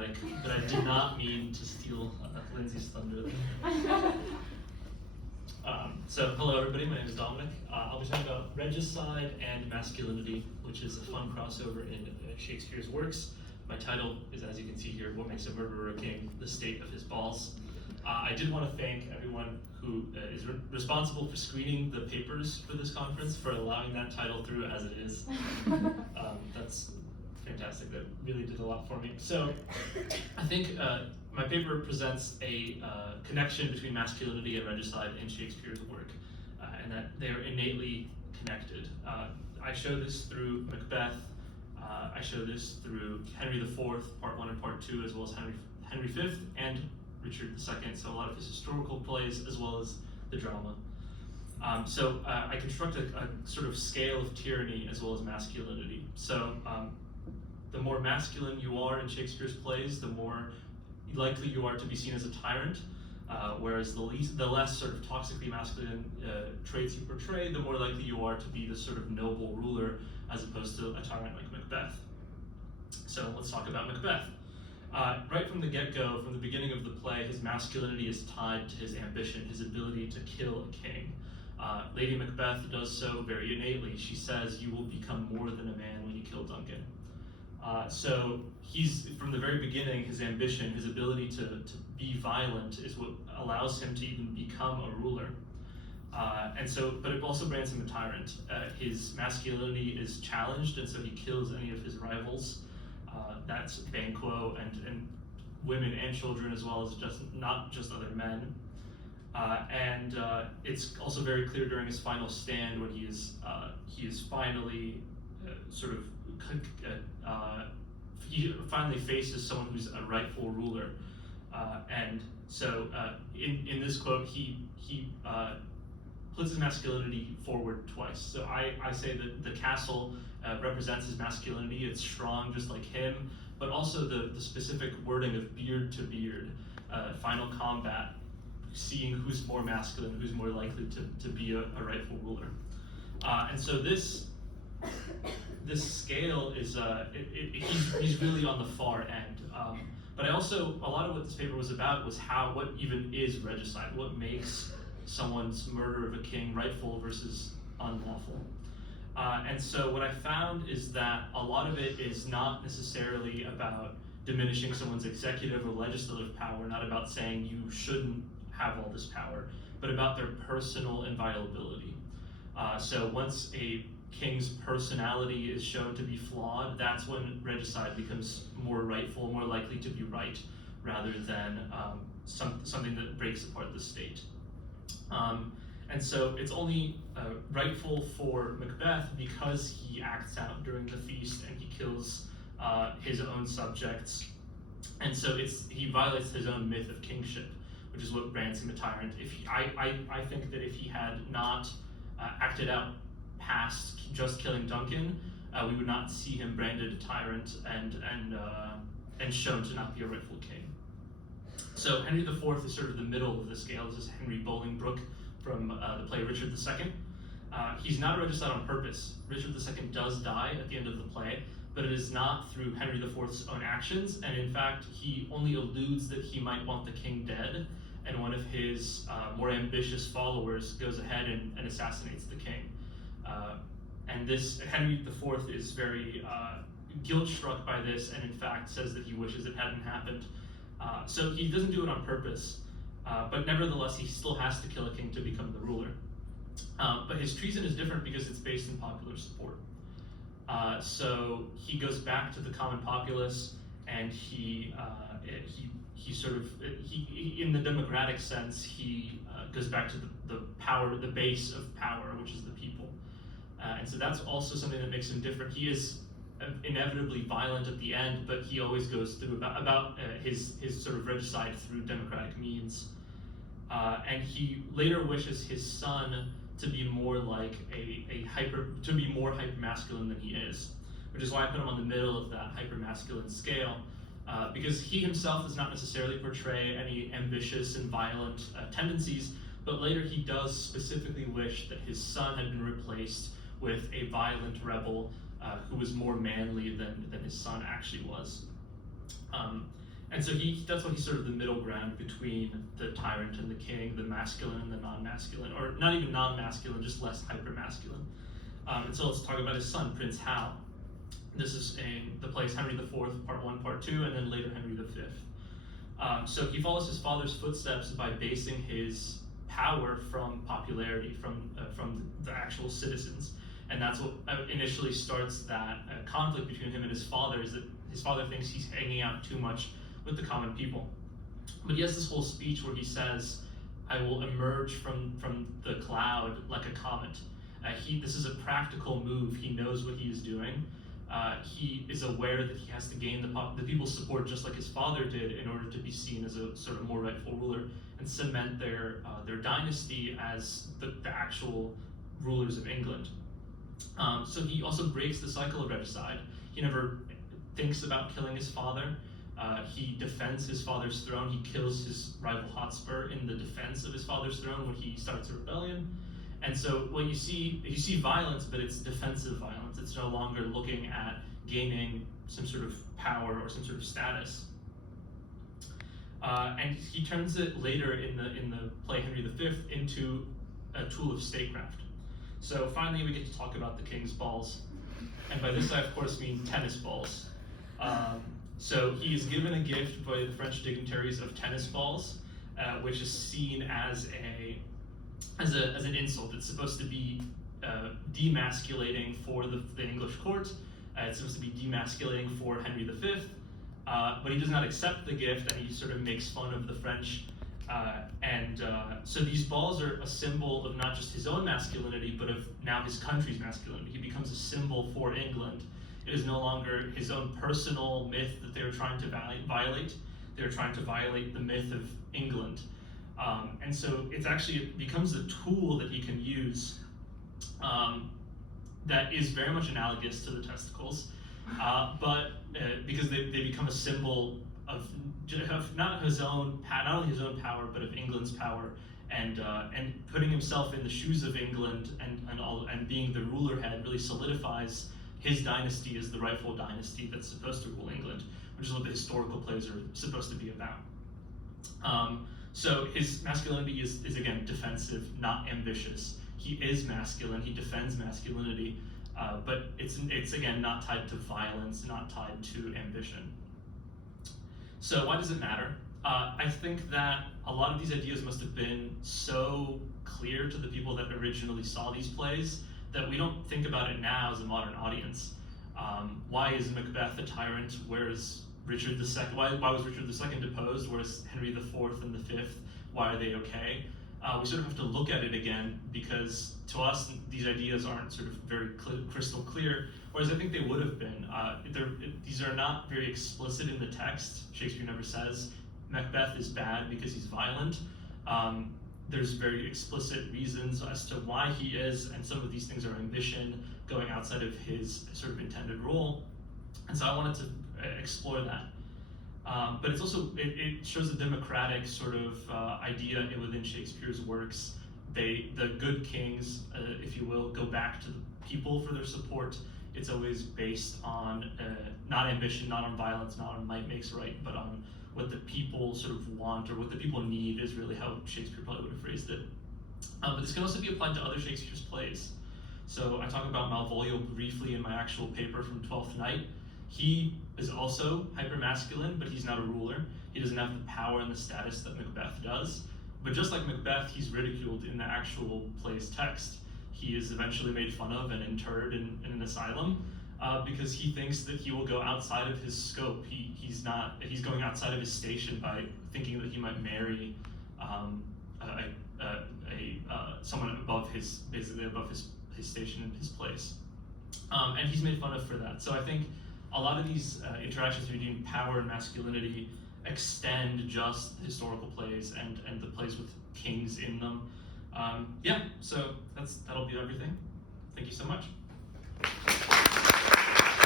dramatic, but I did not mean to steal Lindsay's thunder there. So hello everybody, my name is Dominic. I'll be talking about regicide and masculinity, which is a fun crossover in Shakespeare's works. My title is, as you can see here, What Makes a Murderer a King? The State of His Balls. I did want to thank everyone who is responsible for screening the papers for this conference for allowing that title through as it is. That's fantastic, that really did a lot for me. So I think my paper presents a connection between masculinity and regicide in Shakespeare's work, and that they are innately connected. I show this through Macbeth, I show this through Henry IV, Part 1 and Part 2, as well as Henry V and Richard II, so a lot of his historical plays as well as the drama. So I construct a sort of scale of tyranny as well as masculinity. So the more masculine you are in Shakespeare's plays, the more likely you are to be seen as a tyrant, whereas the less sort of toxically masculine traits you portray, the more likely you are to be this sort of noble ruler as opposed to a tyrant like Macbeth. So let's talk about Macbeth. Right from the get-go, from the beginning of the play, his masculinity is tied to his ambition, his ability to kill a king. Lady Macbeth does so very innately. She says, "You will become more than a man when you kill Duncan." So he's, from the very beginning, his ambition, his ability to be violent is what allows him to even become a ruler. But it also brands him a tyrant. His masculinity is challenged, and so he kills any of his rivals. That's Banquo and women and children, as well as not just other men. It's also very clear during his final stand when he is finally he finally faces someone who's a rightful ruler. In this quote, he puts his masculinity forward twice. So I say that the castle represents his masculinity. It's strong, just like him, but also the specific wording of beard to beard, final combat, seeing who's more masculine, who's more likely to be a rightful ruler. So this scale is he's really on the far end. But a lot of what this paper was about was what even is regicide, what makes someone's murder of a king rightful versus unlawful. And so what I found is that a lot of it is not necessarily about diminishing someone's executive or legislative power, not about saying you shouldn't have all this power, but about their personal inviolability. So once a king's personality is shown to be flawed, that's when regicide becomes more rightful, more likely to be right, rather than something that breaks apart the state. And so it's only rightful for Macbeth because he acts out during the feast and he kills his own subjects. And so he violates his own myth of kingship, which is what brands him a tyrant. I think that if he had not acted out past just killing Duncan, we would not see him branded a tyrant and shown to not be a rightful king. So Henry IV is sort of the middle of the scale. This is Henry Bolingbroke from the play Richard II. He's not a regicide on purpose. Richard II does die at the end of the play, but it is not through Henry IV's own actions, and in fact, he only alludes that he might want the king dead, and one of his more ambitious followers goes ahead and assassinates the king. And Henry IV is very guilt-struck by this, and in fact says that he wishes it hadn't happened. So he doesn't do it on purpose, but nevertheless he still has to kill a king to become the ruler. But his treason is different because it's based in popular support. So he goes back to the common populace, and he in the democratic sense, he goes back to the power, the base of power, which is the people. And so that's also something that makes him different. He is inevitably violent at the end, but he always goes through about his sort of regicide through democratic means. And he later wishes his son to be more like to be more hyper-masculine than he is, which is why I put him on the middle of that hyper-masculine scale, because he himself does not necessarily portray any ambitious and violent tendencies, but later he does specifically wish that his son had been replaced with a violent rebel who was more manly than his son actually was. And so that's why he's sort of the middle ground between the tyrant and the king, the masculine and the non-masculine, or not even non-masculine, just less hyper-masculine. And so let's talk about his son, Prince Hal. This is the plays Henry IV, Part 1, Part 2, and then later Henry V. So he follows his father's footsteps by basing his power from popularity, from the actual citizens. And that's what initially starts that conflict between him and his father, is that his father thinks he's hanging out too much with the common people. But he has this whole speech where he says, I will emerge from the cloud like a comet. This is a practical move. He knows what he is doing. He is aware that he has to gain the people's support just like his father did in order to be seen as a sort of more rightful ruler and cement their dynasty as the actual rulers of England. So he also breaks the cycle of regicide. He never thinks about killing his father. He defends his father's throne. He kills his rival Hotspur in the defense of his father's throne when he starts a rebellion. And so what you see violence, but it's defensive violence. It's no longer looking at gaining some sort of power or some sort of status. And he turns it later in the play Henry V into a tool of statecraft. So finally we get to talk about the king's balls. And by this I of course mean tennis balls. So he is given a gift by the French dignitaries of tennis balls, which is seen as an insult. It's supposed to be demasculating for the English court. It's supposed to be demasculating for Henry V, but he does not accept the gift, and he sort of makes fun of the French. So these balls are a symbol of not just his own masculinity, but of now his country's masculinity. He becomes a symbol for England. It is no longer his own personal myth that they're trying to violate. They're trying to violate the myth of England. And so it becomes a tool that he can use that is very much analogous to the testicles, but because they become a symbol of not only his own power, but of England's power, and putting himself in the shoes of England and being the ruler head really solidifies his dynasty as the rightful dynasty that's supposed to rule England, which is what the historical plays are supposed to be about. So his masculinity is again defensive, not ambitious. He is masculine, he defends masculinity, but it's again not tied to violence, not tied to ambition. So why does it matter? I think that a lot of these ideas must have been so clear to the people that originally saw these plays that we don't think about it now as a modern audience. Why is Macbeth a tyrant? Where's Richard II? Why was Richard II deposed? Whereas Henry IV and the V, why are they okay? We sort of have to look at it again, because to us these ideas aren't sort of very crystal clear. Whereas I think they would have been. These are not very explicit in the text. Shakespeare never says Macbeth is bad because he's violent. There's very explicit reasons as to why he is, and some of these things are ambition, going outside of his sort of intended role. And so I wanted to explore that. But it's also, it shows a democratic sort of idea within Shakespeare's works. The good kings, if you will, go back to the people for their support. It's always based on not ambition, not on violence, not on might makes right, but on what the people sort of want or what the people need is really how Shakespeare probably would have phrased it. But this can also be applied to other Shakespeare's plays. So I talk about Malvolio briefly in my actual paper from Twelfth Night. He is also hyper-masculine, but he's not a ruler. He doesn't have the power and the status that Macbeth does. But just like Macbeth, he's ridiculed in the actual play's text. He is eventually made fun of and interred in an asylum because he thinks that he will go outside of his scope. He's going outside of his station by thinking that he might marry someone above his station and his place. And he's made fun of for that. So I think a lot of these interactions between power and masculinity extend just historical plays and the plays with kings in them. So that'll be everything. Thank you so much.